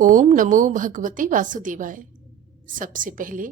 ओम नमो भगवते वासुदेवाय। सबसे पहले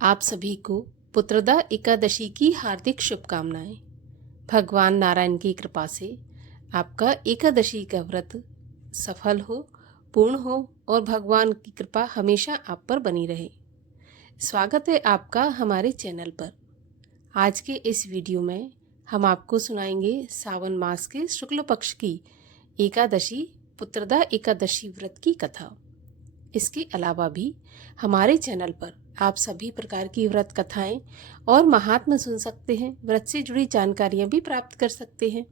आप सभी को पुत्रदा एकादशी की हार्दिक शुभकामनाएं। भगवान नारायण की कृपा से आपका एकादशी का व्रत सफल हो, पूर्ण हो और भगवान की कृपा हमेशा आप पर बनी रहे। स्वागत है आपका हमारे चैनल पर। आज के इस वीडियो में हम आपको सुनाएंगे सावन मास के शुक्ल पक्ष की एकादशी पुत्रदा एकादशी व्रत की कथा। इसके अलावा भी हमारे चैनल पर आप सभी प्रकार की व्रत कथाएं और महात्म्य सुन सकते हैं। व्रत से जुड़ी जानकारियां भी प्राप्त कर सकते हैं।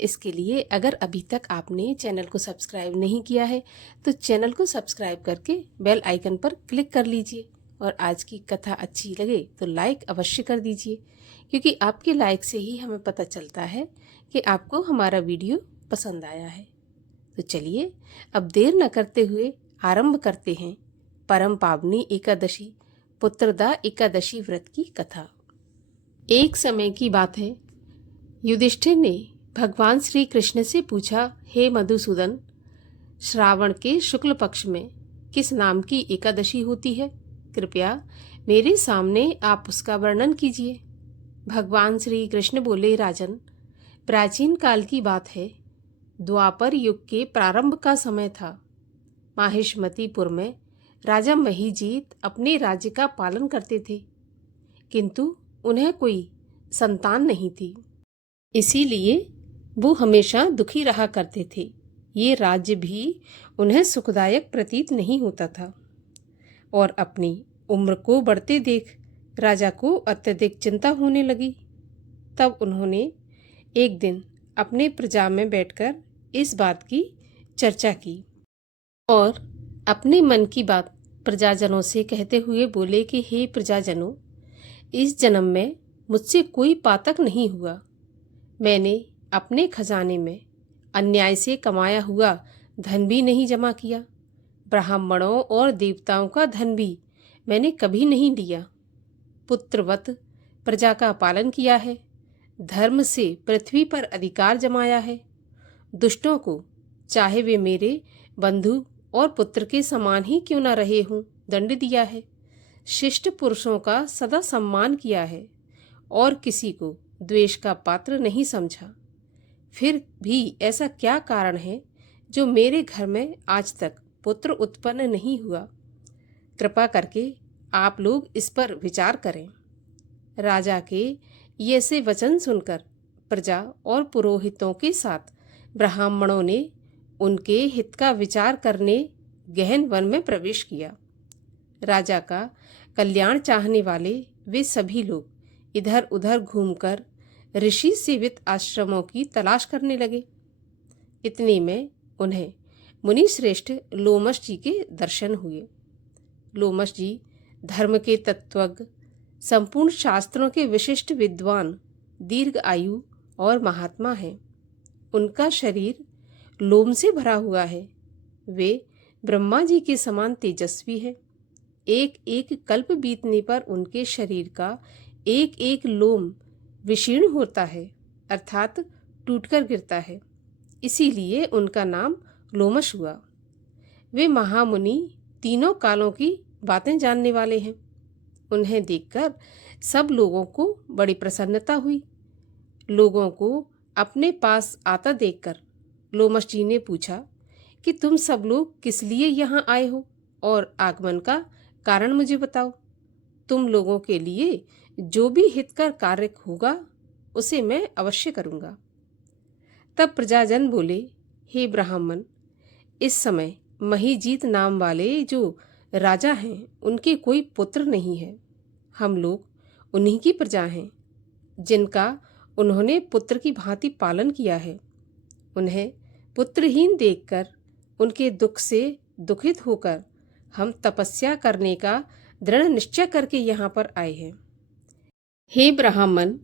इसके लिए अगर अभी तक आपने चैनल को सब्सक्राइब नहीं किया है तो चैनल को सब्सक्राइब करके बेल आइकन पर क्लिक कर लीजिए और आज की कथा अच्छी लगे तो लाइक अवश्य कर दीजिए, क्योंकि आपके लाइक से ही हमें पता चलता है कि आपको हमारा वीडियो पसंद आया है। तो चलिए अब देर न करते हुए आरंभ करते हैं परम पावनी एकादशी पुत्रदा एकादशी व्रत की कथा। एक समय की बात है, युधिष्ठिर ने भगवान श्री कृष्ण से पूछा, हे मधुसूदन, श्रावण के शुक्ल पक्ष में किस नाम की एकादशी होती है? कृपया मेरे सामने आप उसका वर्णन कीजिए। भगवान श्री कृष्ण बोले, राजन, प्राचीन काल की बात है। द्वापर युग के प्रारंभ का समय था। माहिष्मतीपुर में राजा महीजीत अपने राज्य का पालन करते थे, किंतु उन्हें कोई संतान नहीं थी। इसीलिए वो हमेशा दुखी रहा करते थे। ये राज्य भी उन्हें सुखदायक प्रतीत नहीं होता था और अपनी उम्र को बढ़ते देख राजा को अत्यधिक चिंता होने लगी। तब उन्होंने एक दिन अपने प्रजा में बैठकर इस बात की चर्चा की और अपने मन की बात प्रजाजनों से कहते हुए बोले कि हे प्रजाजनों, इस जन्म में मुझसे कोई पातक नहीं हुआ। मैंने अपने खजाने में अन्याय से कमाया हुआ धन भी नहीं जमा किया। ब्राह्मणों और देवताओं का धन भी मैंने कभी नहीं लिया। पुत्रवत प्रजा का पालन किया है। धर्म से पृथ्वी पर अधिकार जमाया है। दुष्टों को, चाहे वे मेरे बंधु और पुत्र के समान ही क्यों न रहे हों, दंड दिया है। शिष्ट पुरुषों का सदा सम्मान किया है और किसी को द्वेष का पात्र नहीं समझा। फिर भी ऐसा क्या कारण है जो मेरे घर में आज तक पुत्र उत्पन्न नहीं हुआ? कृपा करके आप लोग इस पर विचार करें। राजा के ये से वचन सुनकर प्रजा और पुरोहितों के साथ ब्राह्मणों ने उनके हित का विचार करने गहन वन में प्रवेश किया। राजा का कल्याण चाहने वाले वे सभी लोग इधर उधर घूमकर ऋषि सेवित आश्रमों की तलाश करने लगे। इतने में उन्हें मुनि श्रेष्ठ लोमश जी के दर्शन हुए। लोमश जी धर्म के तत्वज्ञ, संपूर्ण शास्त्रों के विशिष्ट विद्वान, दीर्घ आयु और महात्मा हैं। उनका शरीर लोम से भरा हुआ है। वे ब्रह्मा जी के समान तेजस्वी है। एक एक कल्प बीतने पर उनके शरीर का एक एक लोम विशीर्ण होता है, अर्थात टूटकर गिरता है। इसीलिए उनका नाम लोमश हुआ। वे महामुनि तीनों कालों की बातें जानने वाले हैं। उन्हें देखकर सब लोगों को बड़ी प्रसन्नता हुई। लोगों को अपने पास आता देखकर लोमश जी ने पूछा कि तुम सब लोग किस लिए यहाँ आए हो और आगमन का कारण मुझे बताओ। तुम लोगों के लिए जो भी हितकर कार्य होगा उसे मैं अवश्य करूँगा। तब प्रजाजन बोले, हे ब्राह्मण, इस समय महीजीत नाम वाले जो राजा हैं उनके कोई पुत्र नहीं है। हम लोग उन्हीं की प्रजा हैं जिनका उन्होंने पुत्र की भांति पालन किया है। उन्हें पुत्रहीन देखकर उनके दुख से दुखित होकर हम तपस्या करने का दृढ़ निश्चय करके यहाँ पर आए हैं। हे ब्राह्मण,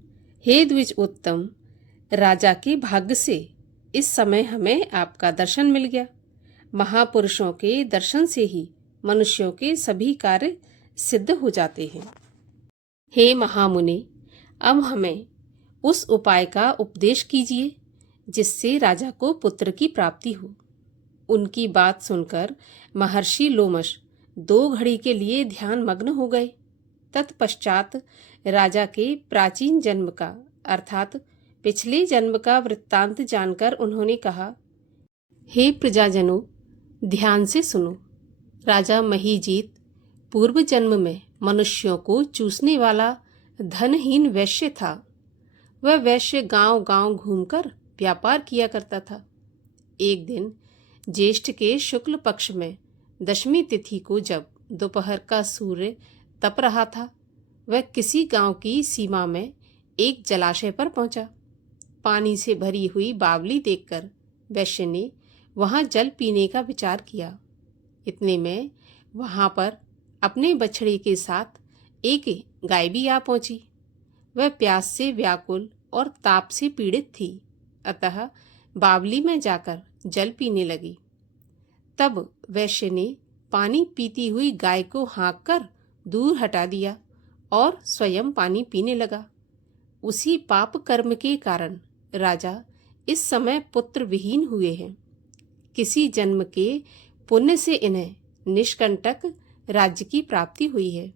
हे द्विज उत्तम, राजा के भाग्य से इस समय हमें आपका दर्शन मिल गया। महापुरुषों के दर्शन से ही मनुष्यों के सभी कार्य सिद्ध हो जाते हैं। हे महामुनि, अब हमें उस उपाय का उपदेश कीजिए जिससे राजा को पुत्र की प्राप्ति हो। उनकी बात सुनकर महर्षि लोमश 2 घड़ी के लिए ध्यान मग्न हो गए। तत्पश्चात राजा के प्राचीन जन्म का अर्थात पिछले जन्म का वृत्तांत जानकर उन्होंने कहा, हे प्रजाजनों, ध्यान से सुनो। राजा महीजीत पूर्व जन्म में मनुष्यों को चूसने वाला धनहीन वैश्य था। वह वैश्य गांव गांव घूमकर व्यापार किया करता था। एक दिन ज्येष्ठ के शुक्ल पक्ष में 10वीं तिथि को जब दोपहर का सूर्य तप रहा था, वह किसी गांव की सीमा में एक जलाशय पर पहुंचा। पानी से भरी हुई बावली देखकर वैश्य ने वहां जल पीने का विचार किया। इतने में वहां पर अपने बछड़े के साथ एक गाय भी आ पहुंची। वह प्यास से व्याकुल और ताप से पीड़ित थी, अतः बावली में जाकर जल पीने लगी। तब वैश्य ने पानी पीती हुई गाय को हाँक कर दूर हटा दिया और स्वयं पानी पीने लगा। उसी पाप कर्म के कारण राजा इस समय पुत्र विहीन हुए हैं। किसी जन्म के पुण्य से इन्हें निष्कंटक राज्य की प्राप्ति हुई है।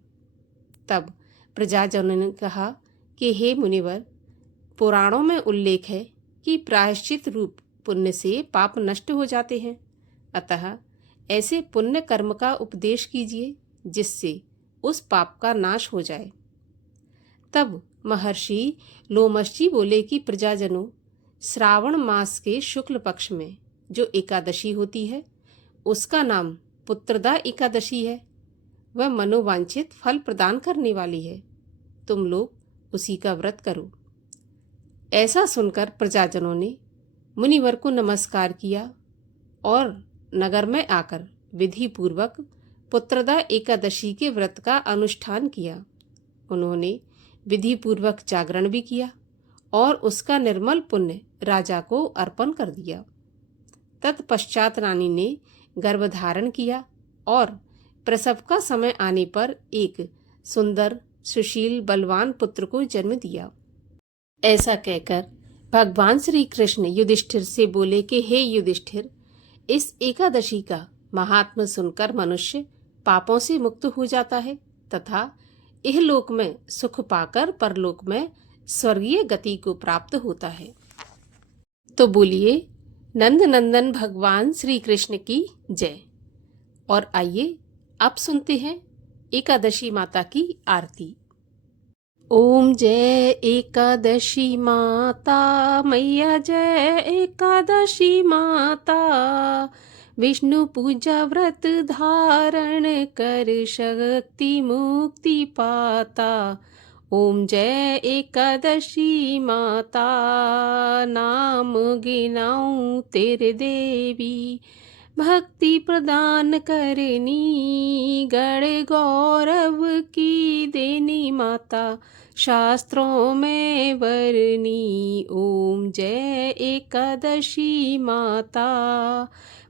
तब प्रजाजनों ने कहा कि हे मुनिवर, पुराणों में उल्लेख है कि प्रायश्चित रूप पुण्य से पाप नष्ट हो जाते हैं, अतः ऐसे पुण्य कर्म का उपदेश कीजिए जिससे उस पाप का नाश हो जाए। तब महर्षि लोमश जी बोले कि प्रजाजनों, श्रावण मास के शुक्ल पक्ष में जो एकादशी होती है उसका नाम पुत्रदा एकादशी है। वह मनोवांछित फल प्रदान करने वाली है। तुम लोग उसी का व्रत करो। ऐसा सुनकर प्रजाजनों ने मुनिवर को नमस्कार किया और नगर में आकर विधि पूर्वक पुत्रदा एकादशी के व्रत का अनुष्ठान किया। उन्होंने विधि पूर्वक जागरण भी किया और उसका निर्मल पुण्य राजा को अर्पण कर दिया। तत्पश्चात रानी ने गर्भधारण किया और प्रसव का समय आने पर एक सुंदर, सुशील, बलवान पुत्र को जन्म दिया। ऐसा कहकर भगवान श्री कृष्ण युधिष्ठिर से बोले कि हे युधिष्ठिर, इस एकादशी का महात्म्य सुनकर मनुष्य पापों से मुक्त हो जाता है तथा इहलोक में सुख पाकर परलोक में स्वर्गीय गति को प्राप्त होता है। तो बोलिए नंद नंदन भगवान श्री कृष्ण की जय। और आइए अब सुनते हैं एकादशी माता की आरती। ओम जय एकादशी माता मैया, जय एकादशी माता। विष्णु पूजा व्रत धारण कर शक्ति मुक्ति पाता। ओम जय एकादशी माता, नाम गिनाऊं तेरे देवी। भक्ति प्रदान करनी, गण गौरव की देनी माता। शास्त्रों में वरनी, ओम जय एकादशी माता।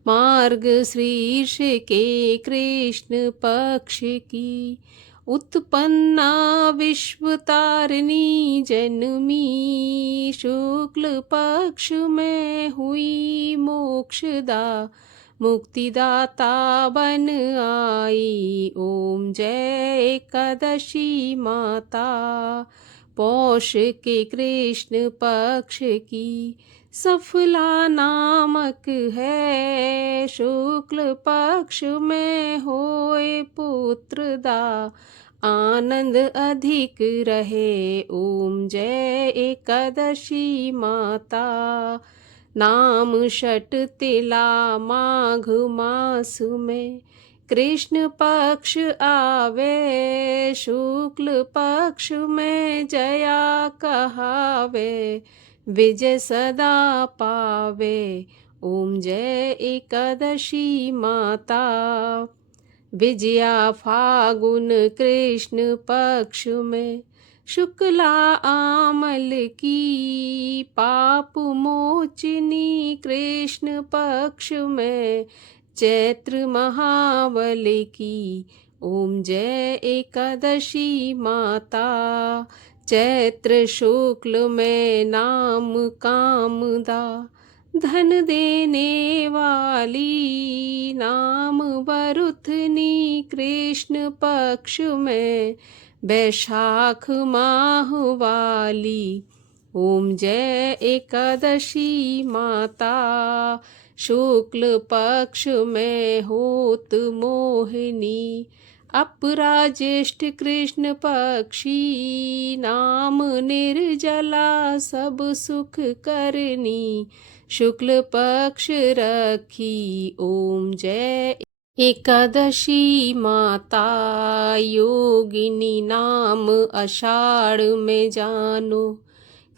मार्ग शीर्ष के कृष्ण पक्ष की, उत्पन्ना विश्व तारिणी जनमी। शुक्ल पक्ष में हुई मोक्षदा, मुक्तिदाता बन आई। ओम जय एकादशी माता। पौष के कृष्ण पक्ष की, सफला नामक है। शुक्ल पक्ष में होए पुत्रदा, आनंद अधिक रहे। ओम जय एकादशी माता। नाम षट तिला माघ मास में, कृष्ण पक्ष आवे। शुक्ल पक्ष में जया कहावे, विजय सदा पावे। ओम जय एकादशी माता। विजया फागुन कृष्ण पक्ष में, शुक्ला आमल की। पाप मोचनी कृष्ण पक्ष में, चैत्र महाबल की। ओम जय एकादशी माता। चैत्र शुक्ल में नाम कामदा, धन देने वाली, नाम बरुथनी कृष्ण पक्ष में, बैशाख माह वाली। ओम जय एकादशी माता, शुक्ल पक्ष में होत मोहिनी, अपराज्येष्ठ कृष्ण पक्षी, नाम निर्जला सब सुख करनी, शुक्ल पक्ष रखी। ओम जय एकादशी माता, योगिनी नाम आषाढ़ में जानो,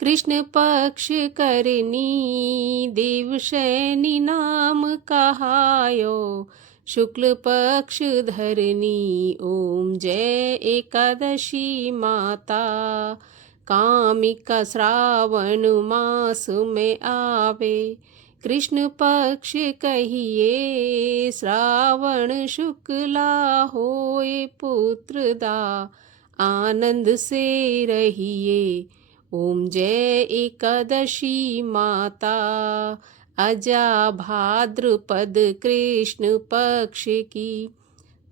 कृष्ण पक्ष करनी, देवशैनी नाम कहायो, शुक्ल पक्ष धरनी। ओम जय एकादशी माता, कामिका श्रावण मास में आवे, कृष्ण पक्ष कहिए, श्रावण शुक्ला होए पुत्रदा, आनंद से रहिए। ओम जय एकादशी माता, अजा भाद्रपद कृष्ण पक्ष की,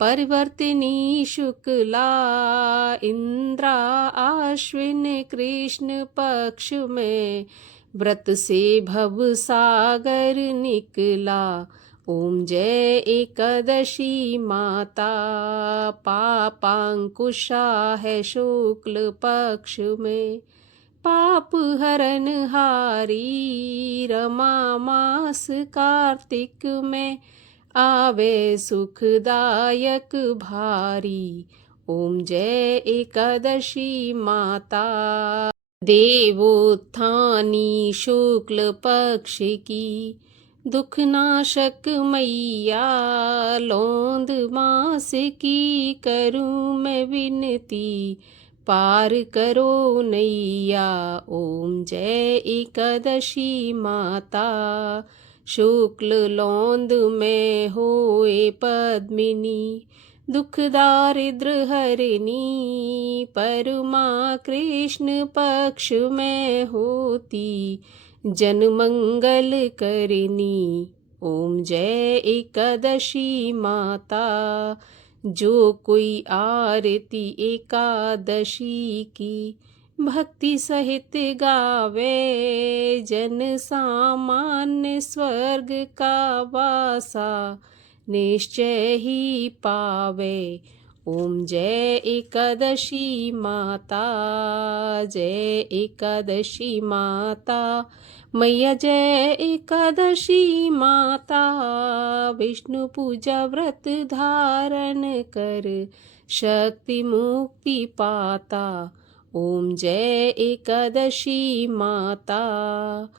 परिवर्तिनी शुक्ला, इंद्रा आश्विन कृष्ण पक्ष में, व्रत से भव सागर निकला। ओम जय एकादशी माता, पापांकुशा है शुक्ल पक्ष में, पाप हरन हारी, रमा मास कार्तिक में, आवे सुखदायक भारी। ओम जय एकादशी माता, देवोत्थानी शुक्ल पक्ष की, दुखनाशक मैया, लौंद मास की करूँ मैं विनती, पार करो नैया। ओम जय एकादशी माता, शुक्ल लौंद में होए पद्मिनी, दुख दारिद्र हरिणी, परमा कृष्ण पक्ष में होती, जन मंगल करनी। ओम जय एकादशी माता, जो कोई आरती एकादशी की, भक्ति सहित गावे, जन सामान्य स्वर्ग का वासा निश्चय ही पावे। ओम जय एकादशी माता, जय एकादशी माता, मैया जय एकादशी माता, विष्णु पूजा व्रत धारण कर, शक्ति मुक्ति पाता। ओम जय एकादशी माता।